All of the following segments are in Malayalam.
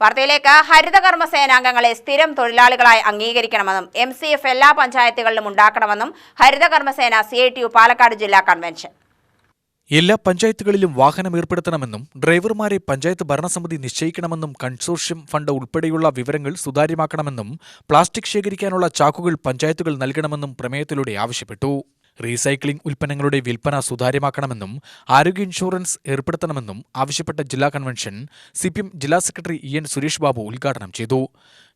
വാർത്തയിലേക്ക്. ഹരിതകർമ്മ സേനാംഗങ്ങളെ സ്ഥിരം തൊഴിലാളികളായി അംഗീകരിക്കണമെന്നും MCF എല്ലാ പഞ്ചായത്തുകളിലും ഉണ്ടാക്കണമെന്നും ഹരിതകർമ്മസേന CITU പാലക്കാട് ജില്ലാ കൺവെൻഷൻ. എല്ലാ പഞ്ചായത്തുകളിലും വാഹനം ഏർപ്പെടുത്തണമെന്നും ഡ്രൈവർമാരെ പഞ്ചായത്ത് ഭരണസമിതി നിശ്ചയിക്കണമെന്നും കൺസോർഷ്യം ഫണ്ട് ഉൾപ്പെടെയുള്ള വിവരങ്ങൾ സുതാര്യമാക്കണമെന്നും പ്ലാസ്റ്റിക് ശേഖരിക്കാനുള്ള ചാക്കുകൾ പഞ്ചായത്തുകൾ നൽകണമെന്നും പ്രമേയത്തിലൂടെ ആവശ്യപ്പെട്ടു. റീസൈക്ലിംഗ് ഉൽപ്പന്നങ്ങളുടെ വിൽപ്പന സുതാര്യമാക്കണമെന്നും ആരോഗ്യ ഇൻഷുറൻസ് ഏർപ്പെടുത്തണമെന്നും ആവശ്യപ്പെട്ട ജില്ലാ കൺവെൻഷൻ CPM ജില്ലാ സെക്രട്ടറി EN സുരേഷ് ബാബു ഉദ്ഘാടനം ചെയ്തു.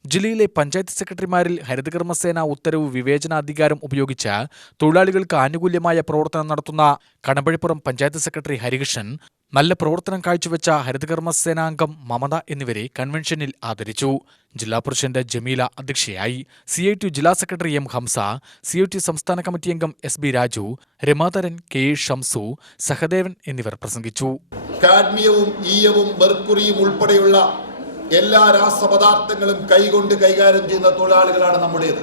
ജില്ലയിലെ പഞ്ചായത്ത് സെക്രട്ടറിമാരിൽ ഹരിതകർമ്മസേന ഉത്തരവ് വിവേചനാധികാരം ഉപയോഗിച്ച് തൊഴിലാളികൾക്ക് ആനുകൂല്യമായ പ്രവർത്തനം നടത്തുന്ന കടമ്പഴിപ്പുറം പഞ്ചായത്ത് സെക്രട്ടറി ഹരികൃഷ്ണൻ, നല്ല പ്രവർത്തനം കാഴ്ചവെച്ച ഹരിതകർമ്മസേനാംഗം മമത എന്നിവരെ കൺവെൻഷനിൽ ആദരിച്ചു. ജില്ലാ പ്രസിഡന്റ് ജമീല അധ്യക്ഷയായി. CITU ജില്ലാ സെക്രട്ടറി M ഹംസ, CITU സംസ്ഥാന കമ്മിറ്റി അംഗം SB രാജു, രമാധരൻ, K ഷംസു, സഹദേവൻ എന്നിവർ പ്രസംഗിച്ചു. കാഡ്മിയവും ഈയവും മെർക്കുറിയും ഉൾപ്പെടെയുള്ള എല്ലാ രാസപദാർത്ഥങ്ങളും കൈകൊണ്ട് കൈകാര്യം ചെയ്യുന്ന തൊഴിലാളികളാണ് നമ്മുടേത്.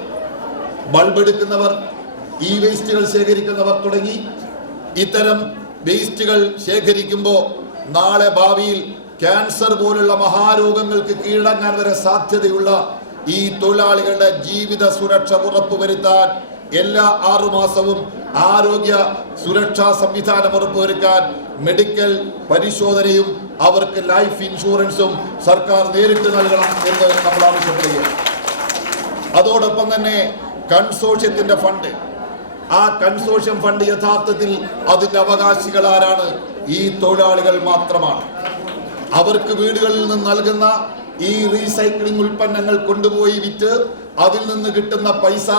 ബൾബ് എടുക്കുന്നവർ, വേസ്റ്റുകൾ ശേഖരിക്കുന്നവർ തുടങ്ങി ഇത്തരം വേസ്റ്റുകൾ ശേഖരിക്കുമ്പോൾ നാളെ ഭാവിയിൽ ക്യാൻസർ പോലുള്ള മഹാരോഗങ്ങൾക്ക് കീഴടങ്ങാൻ വരെ സാധ്യതയുള്ള ഈ തൊഴിലാളികളുടെ ജീവിത സുരക്ഷ ഉറപ്പുവരുത്താൻ എല്ലാ 6 മാസവും ആരോഗ്യ സുരക്ഷാ സംവിധാനം ഉറപ്പുവരുത്താൻ മെഡിക്കൽ പരിശോധനയും അവർക്ക് ലൈഫ് ഇൻഷുറൻസും സർക്കാർ നേരിട്ട് നൽകണം എന്ന് നമ്മൾ ആവശ്യപ്പെടുകയാണ്. അതോടൊപ്പം തന്നെ കൺസോർഷ്യത്തിന്റെ ഫണ്ട്, ആ കൺസോർഷ്യം ഫണ്ട് യഥാർത്ഥത്തിൽ അതിന്റെ അവകാശികൾ ആരാണ്? ഈ തൊഴിലാളികൾ മാത്രമാണ്. അവർക്ക് വീടുകളിൽ നിന്ന് നൽകുന്ന ഈ റീസൈക്ലിംഗ് ഉൽപ്പന്നങ്ങൾ കൊണ്ടുപോയി വിറ്റ് അതിൽ നിന്ന് കിട്ടുന്ന പൈസ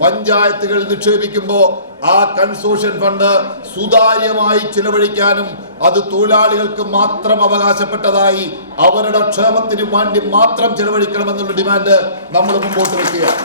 പഞ്ചായത്തുകൾ നിക്ഷേപിക്കുമ്പോൾ ആ കൺസോർഷ്യം ഫണ്ട് സുതാര്യമായി ചിലവഴിക്കാനും അത് തൊഴിലാളികൾക്ക് മാത്രം അവകാശപ്പെട്ടതായി അവരുടെ ക്ഷേമത്തിന് വേണ്ടി മാത്രം ചിലവഴിക്കണമെന്നുള്ള ഡിമാൻഡ് നമ്മൾ മുമ്പോട്ട് വയ്ക്കുകയാണ്.